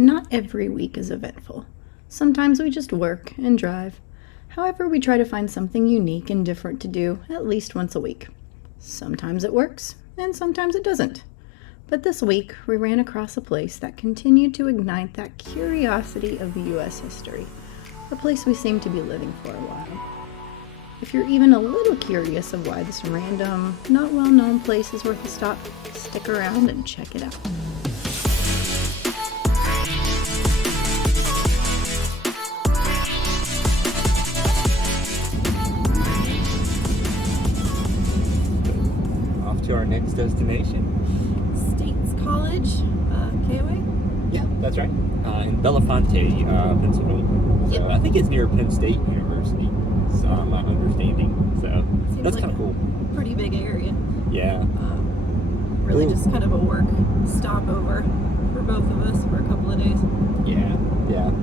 Not every week is eventful. Sometimes we just work and drive. However, we try to find something unique and different to do at least once a week. Sometimes it works, and sometimes it doesn't. But this week, we ran across a place that continued to ignite that curiosity of U.S. history, a place we seem to be living for a while. If you're even a little curious of why this random, not well-known place is worth a stop, stick around and check it out. Off to our next destination. College KOA? Yeah, that's right. In Bellefonte, Pennsylvania. So I think it's near Penn State University, my understanding. So Seems that's like kind of cool. Pretty big area. Yeah. Really Ooh. just kind of a work stopover for both of us for a couple of days. Yeah.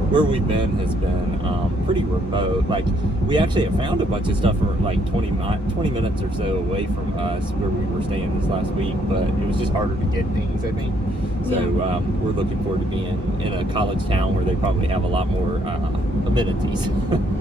Where we've been has been pretty remote. Like, we actually have found a bunch of stuff for like 20 minutes or so away from us where we were staying this last week, but it was just harder to get things, I think. So we're looking forward to being in a college town where they probably have a lot more amenities.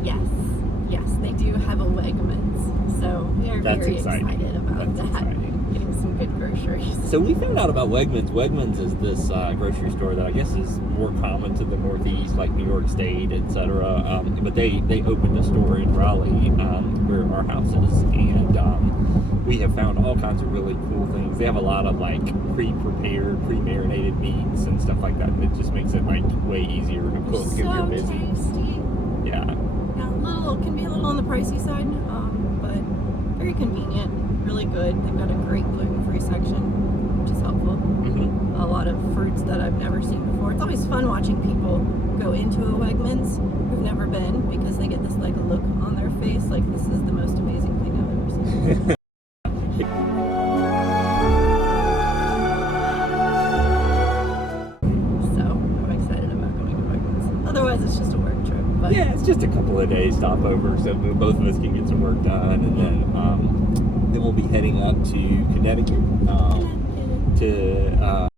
Yes, they do have a Wegmans, so we are very excited about that. Exciting. Getting some good groceries. So we found out about Wegmans. Wegmans is this grocery store that I guess is more common to the Northeast, like New York State, etc. But they opened a store in Raleigh, where our house is, and we have found all kinds of really cool things. They have a lot of like pre-prepared, pre-marinated meats and stuff like that. It just makes it like way easier to cook if you're busy. Tasty. Yeah. Now, can be a little on the pricey side, but very convenient. Really good. They've got a great gluten-free section, which is helpful. Mm-hmm. A lot of fruits that I've never seen before. It's always fun watching people go into a Wegmans who've never been, because they get this like look on their face like this is the most amazing thing I've ever seen. So I'm excited about going to Wegmans. Otherwise, it's just a work trip. But yeah, it's just a couple of days stopover, so both of us can get some work done, and then we'll be heading up to Connecticut to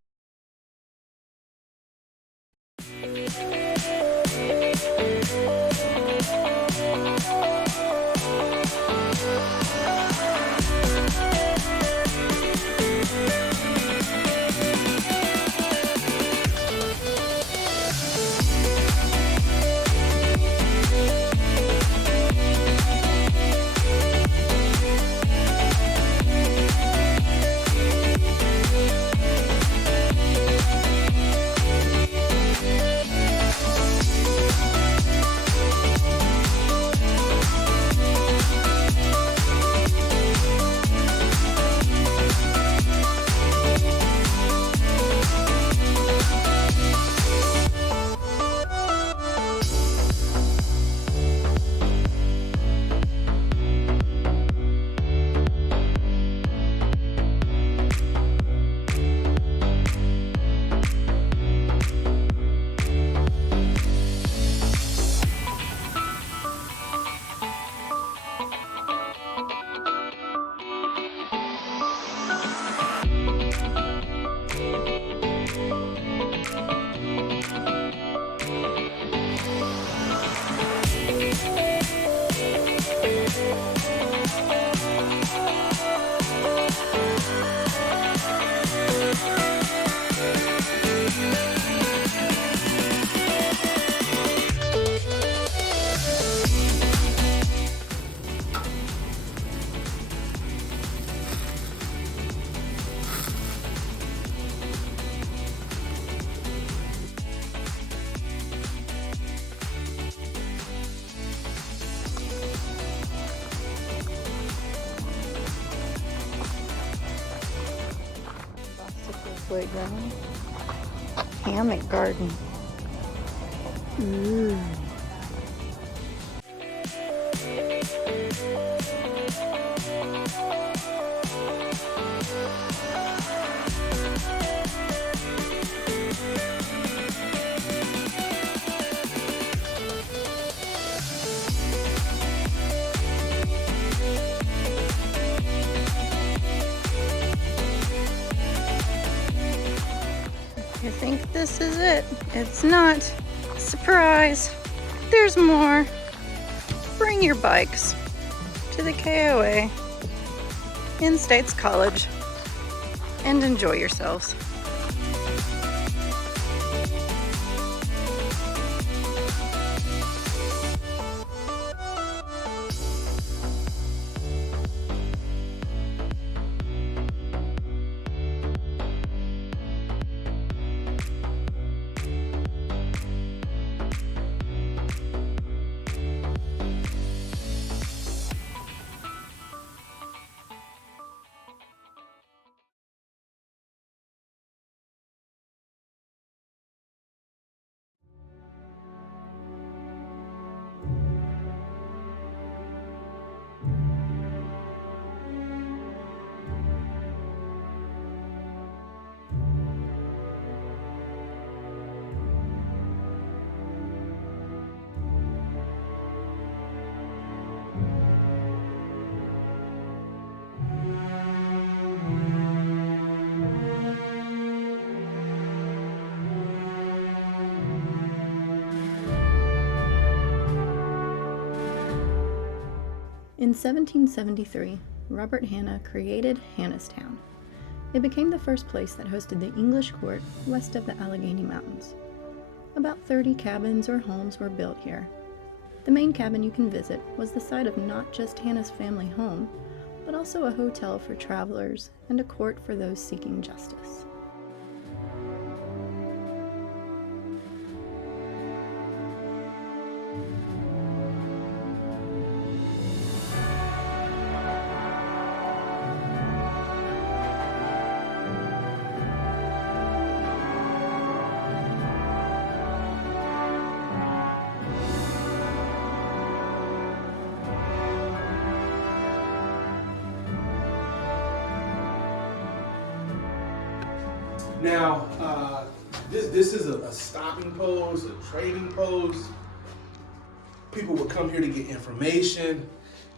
Playground. Hammock garden. Ooh. I think this this is it. It's not. Surprise. There's more. Bring your bikes to the KOA in States College and enjoy yourselves. In 1773, Robert Hanna created Hannastown. It became the first place that hosted the English court west of the Allegheny Mountains. About 30 cabins or homes were built here. The main cabin you can visit was the site of not just Hanna's family home, but also a hotel for travelers and a court for those seeking justice. Now, this is a stopping post, a trading post. People would come here to get information.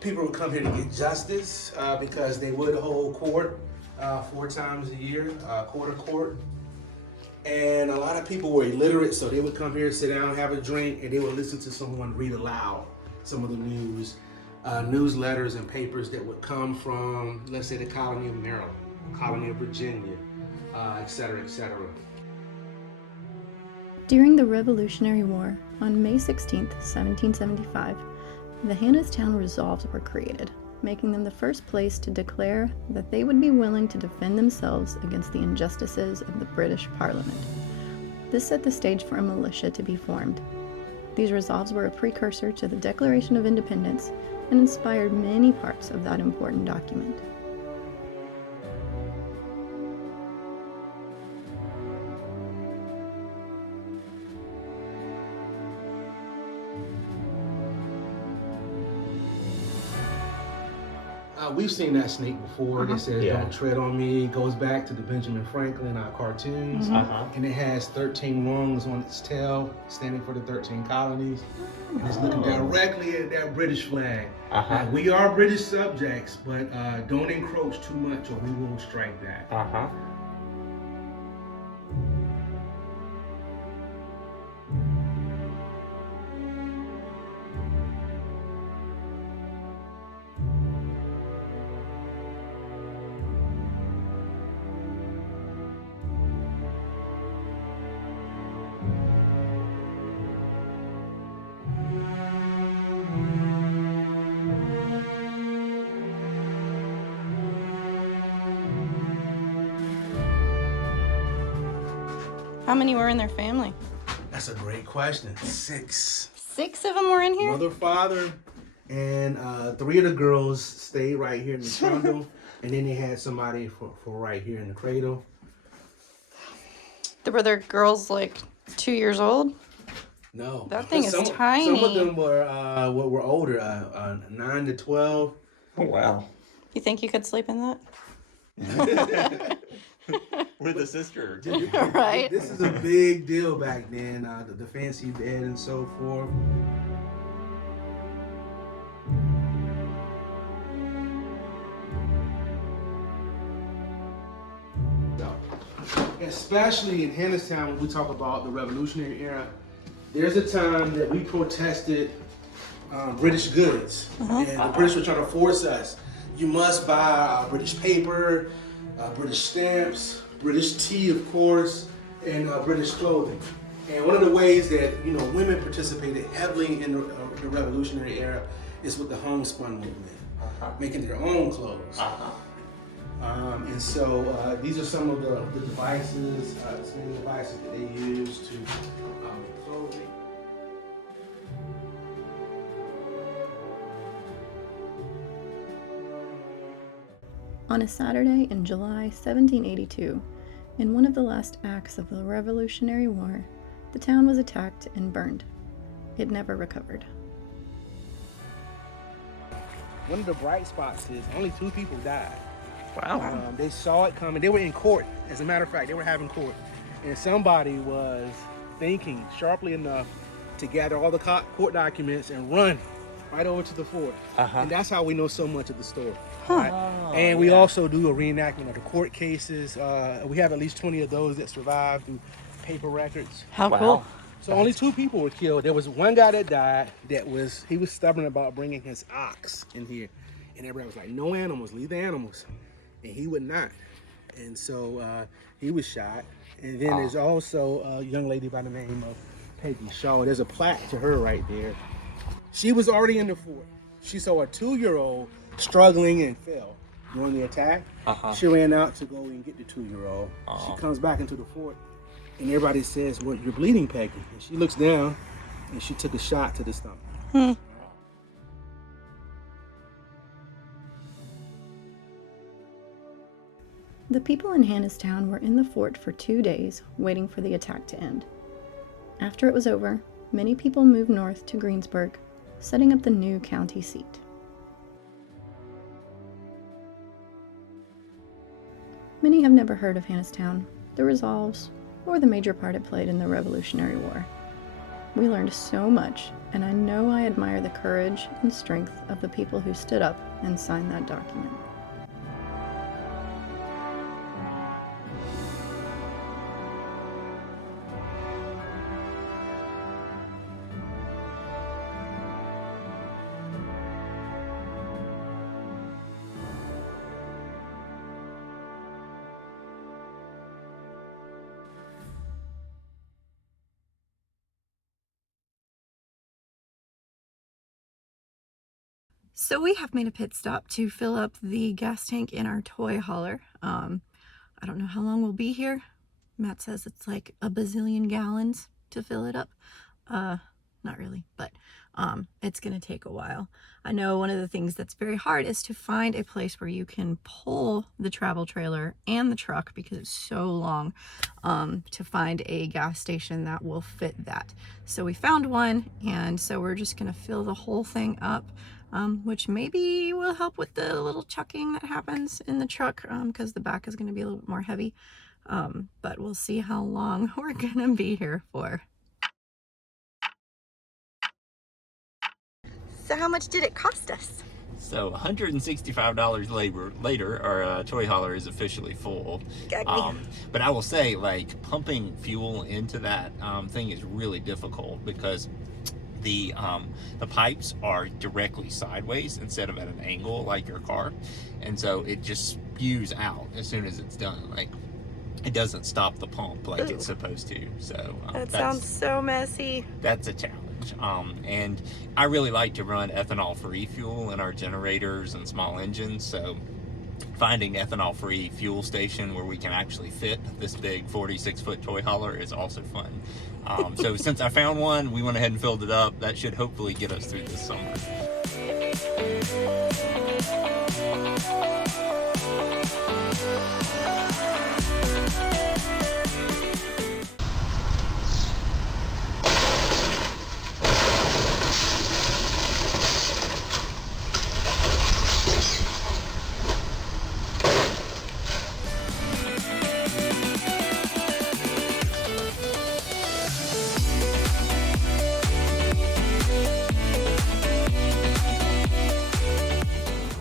People would come here to get justice because they would hold court 4 times a year, quarter court. And a lot of people were illiterate, so they would come here, sit down, have a drink, and they would listen to someone read aloud some of the news, newsletters and papers that would come from, let's say, the colony of Maryland, colony of Virginia, etc., etc. During the Revolutionary War, on May 16, 1775, the Hannastown Resolves were created, making them the first place to declare that they would be willing to defend themselves against the injustices of the British Parliament. This set the stage for a militia to be formed. These resolves were a precursor to the Declaration of Independence and inspired many parts of that important document. We've seen that snake before. That says, "Don't tread on me." It goes back to the Benjamin Franklin cartoons. And it has 13 rungs on its tail, standing for the 13 colonies. And it's looking directly at that British flag. We are British subjects, but don't encroach too much or we will strike back. How many were in their family? That's a great question. 6. 6 of them were in here? Mother, father, and 3 of the girls stayed right here in the trundle, and then they had somebody for right here in the cradle. Were their girls like 2 years old? No. That thing is tiny. Some of them were older, 9 to 12. Oh, wow. You think you could sleep in that? With a sister. Right. This is a big deal back then, the fancy bed and so forth. So, yeah, especially in Hannastown, when we talk about the Revolutionary era, there's a time that we protested British goods. And the British were trying to force us. You must buy British paper, British stamps, British tea, of course, and British clothing. And one of the ways that women participated heavily in the Revolutionary era is with the homespun movement, making their own clothes. And so these are some of the devices, spinning devices that they use to make clothing. On a Saturday in July 1782, in one of the last acts of the Revolutionary War, the town was attacked and burned. It never recovered. One of the bright spots is only 2 people died. Wow. They saw it coming. They were in court. As a matter of fact, they were having court. And somebody was thinking sharply enough to gather all the court documents and run right over to the fort. And that's how we know so much of the story. Right? And we also do a reenactment of the court cases. We have at least 20 of those that survived through paper records. How cool. So only 2 people were killed. There was one guy that died he was stubborn about bringing his ox in here. And everybody was like, no animals, leave the animals. And he would not. And so he was shot. And then there's also a young lady by the name of Peggy Shaw. There's a plaque to her right there. She was already in the fort. She saw a 2-year-old struggling and fell during the attack. She ran out to go and get the 2-year-old. She comes back into the fort. And everybody says, well, you're bleeding, Peggy. And she looks down and she took a shot to the stomach. The people in Hannastown were in the fort for 2 days, waiting for the attack to end. After it was over, many people moved north to Greensburg, setting up the new county seat. Many have never heard of Hannastown, the resolves, or the major part it played in the Revolutionary War. We learned so much, and I know I admire the courage and strength of the people who stood up and signed that document. So we have made a pit stop to fill up the gas tank in our toy hauler. I don't know how long we'll be here. Matt says it's like a bazillion gallons to fill it up. Not really, but it's going to take a while. I know one of the things that's very hard is to find a place where you can pull the travel trailer and the truck because it's so long, to find a gas station that will fit that. So we found one, and so we're just going to fill the whole thing up. Which maybe will help with the little chucking that happens in the truck, because the back is going to be a little bit more heavy. But we'll see how long we're going to be here for. So how much did it cost us? So $165 later, our toy hauler is officially full. But I will say, like, pumping fuel into that thing is really difficult because the pipes are directly sideways instead of at an angle like your car, and so it just spews out as soon as it's done. Like, it doesn't stop the pump like it's supposed to. So that sounds so messy. That's a challenge. And I really like to run ethanol-free fuel in our generators and small engines, so finding ethanol-free fuel station where we can actually fit this big 46-foot toy hauler is also fun. So since I found one, we went ahead and filled it up. That should hopefully get us through this summer.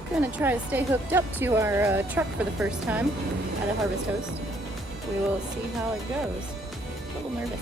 Gonna try to stay hooked up to our truck for the first time at a Harvest Host. We will see how it goes. A little nervous.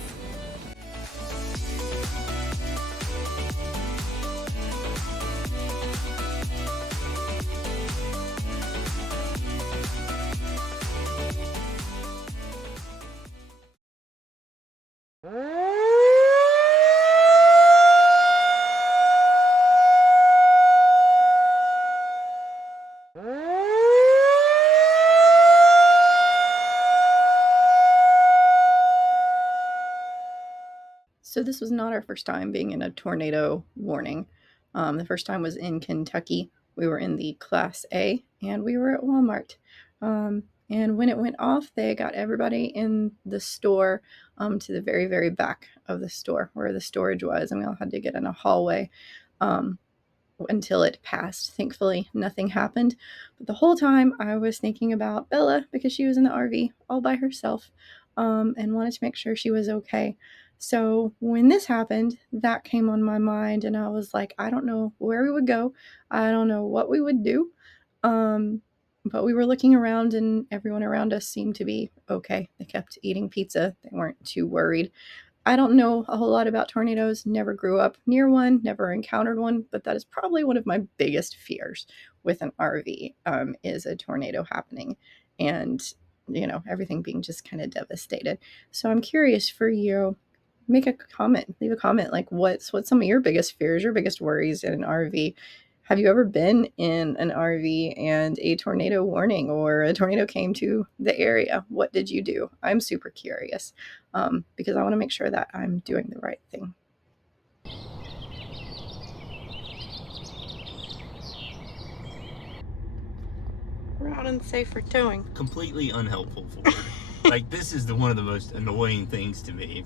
So this was not our first time being in a tornado warning. The first time was in Kentucky. We were in the Class A, and we were at Walmart. And when it went off, they got everybody in the store to the very, very back of the store where the storage was, and we all had to get in a hallway until it passed. Thankfully, nothing happened. But the whole time, I was thinking about Bella because she was in the RV all by herself and wanted to make sure she was okay. So when this happened, that came on my mind, and I was like, I don't know where we would go. I don't know what we would do. But we were looking around, and everyone around us seemed to be okay. They kept eating pizza. They weren't too worried. I don't know a whole lot about tornadoes. Never grew up near one, never encountered one, but that is probably one of my biggest fears with an RV is a tornado happening and, everything being just kind of devastated. So I'm curious for you. Leave a comment. Like what's some of your biggest fears, your biggest worries in an RV? Have you ever been in an RV and a tornado warning or a tornado came to the area? What did you do? I'm super curious because I want to make sure that I'm doing the right thing. Route unsafe for towing. Completely unhelpful for like this is one of the most annoying things to me.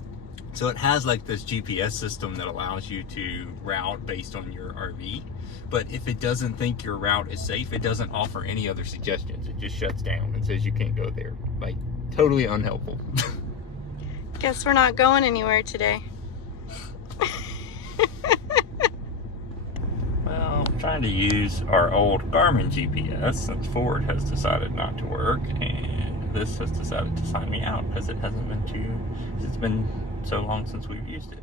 So it has like this GPS system that allows you to route based on your RV, but if it doesn't think your route is safe, it doesn't offer any other suggestions. It just shuts down and says you can't go there. Like totally unhelpful. Guess we're not going anywhere today. Well, I'm trying to use our old Garmin GPS since Ford has decided not to work, and this has decided to sign me out because it's been so long since we've used it.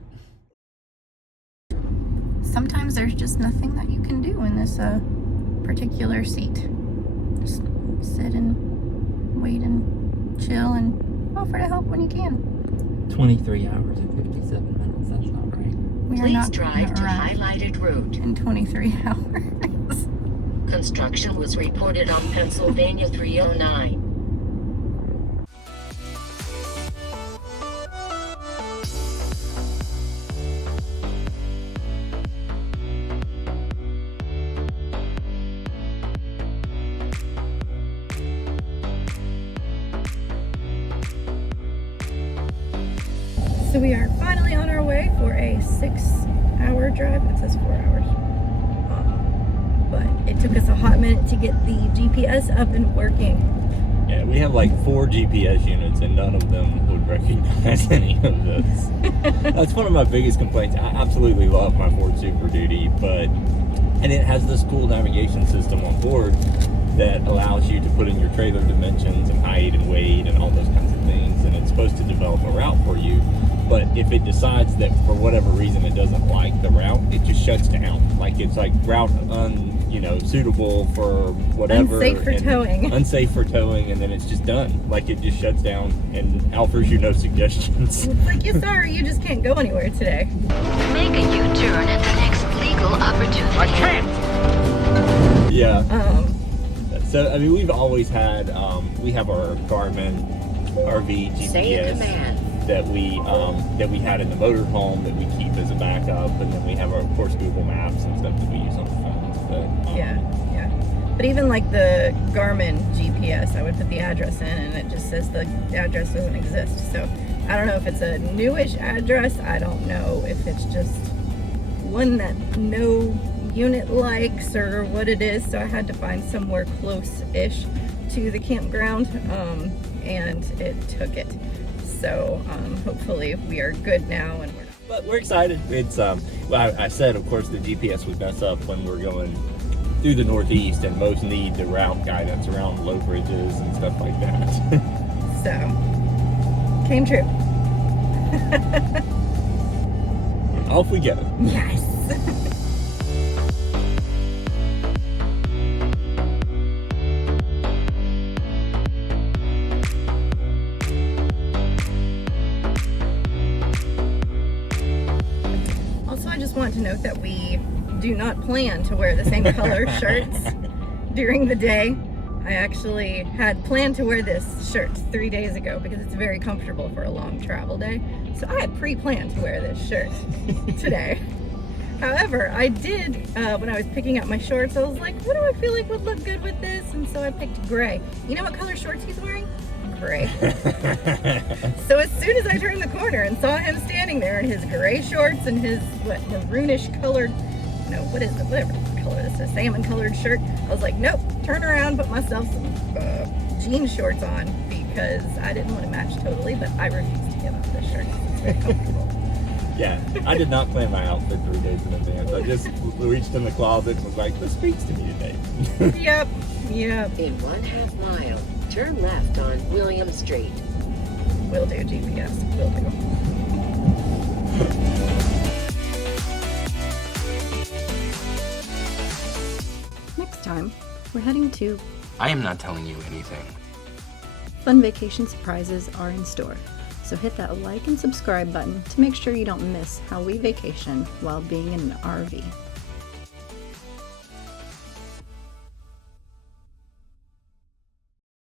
Sometimes there's just nothing that you can do in this particular seat. Just sit and wait and chill and offer to help when you can. 23 hours and 57 minutes, that's not right. Please drive to highlighted route. In 23 hours. Construction was reported on Pennsylvania 309. So we are finally on our way for a 6-hour drive. It says 4 hours. But it took us a hot minute to get the GPS up and working. Yeah, we have like 4 GPS units and none of them would recognize any of this. That's one of my biggest complaints. I absolutely love my Ford Super Duty, and it has this cool navigation system on board that allows you to put in your trailer dimensions and height and weight and all those kinds of things, and it's supposed to develop a route for you. But if it decides that for whatever reason it doesn't like the route, it just shuts down. Like it's like route suitable for whatever. Unsafe for towing, and then it's just done. Like it just shuts down and offers you no suggestions. It's like, you're sorry, you just can't go anywhere today. Make a U-turn at the next legal opportunity. I can't! Yeah. So, I mean, we've always had, we have our Garmin RV GPS that we had in the motorhome that we keep as a backup, and then we have our, of course, Google Maps and stuff that we use on the phones. But, yeah. But even like the Garmin GPS, I would put the address in and it just says the address doesn't exist. So I don't know if it's a newish address. I don't know if it's just one that no unit likes or what it is. So I had to find somewhere close-ish to the campground, and it took it. So hopefully we are good now, and but we're excited. It's well, I said, of course, the GPS would mess up when we're going through the Northeast, and most need the route guidance around low bridges and stuff like that. So came true. Off we go. Yes. Also, I just want to note that we do not plan to wear the same color shirts during the day. I actually had planned to wear this shirt 3 days ago because it's very comfortable for a long travel day. So I had pre-planned to wear this shirt today. However, I did, when I was picking up my shorts, I was like, what do I feel like would look good with this? And so I picked gray. You know what color shorts he's wearing? Gray. So as soon as I turned the corner and saw him standing there in his gray shorts and his, maroonish colored, no, what is it, whatever color this is, salmon colored shirt, I was like, nope, turn around, put myself some jean shorts on because I didn't want to match totally, but I refused to give up this shirt. It's very comfortable. Yeah, I did not plan my outfit 3 days in advance. I just reached in the closet and was like, this speaks to me today. Yep. In 1/2 mile, turn left on William Street. Will do, GPS. Will do. Next time, we're heading to I am not telling you anything. fun vacation surprises are in store. So hit that like and subscribe button to make sure you don't miss how we vacation while being in an RV.